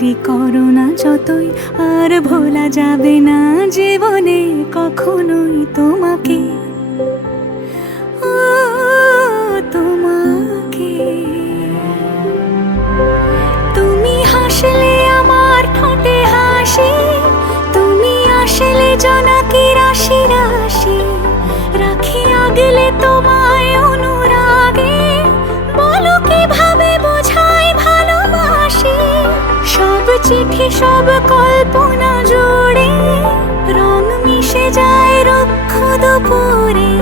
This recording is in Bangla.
দেরি করো না যতই, আর ভোলা যাবে না জীবনে কখনোই তোমাকে, ও তোমাকে। তুমি হাসলে আমার ঠোঁটে হাসি, তুমি আসলে জোনাকি রাশি রাশি, রাখি আগলে তোমায় অনুরাগে, বলো কিভাবে বোঝাই ভালোবাসি। সব চিঠি সব কল্পনা জুড়ে রং মিশে যায় রুক্ষ দুপুরে,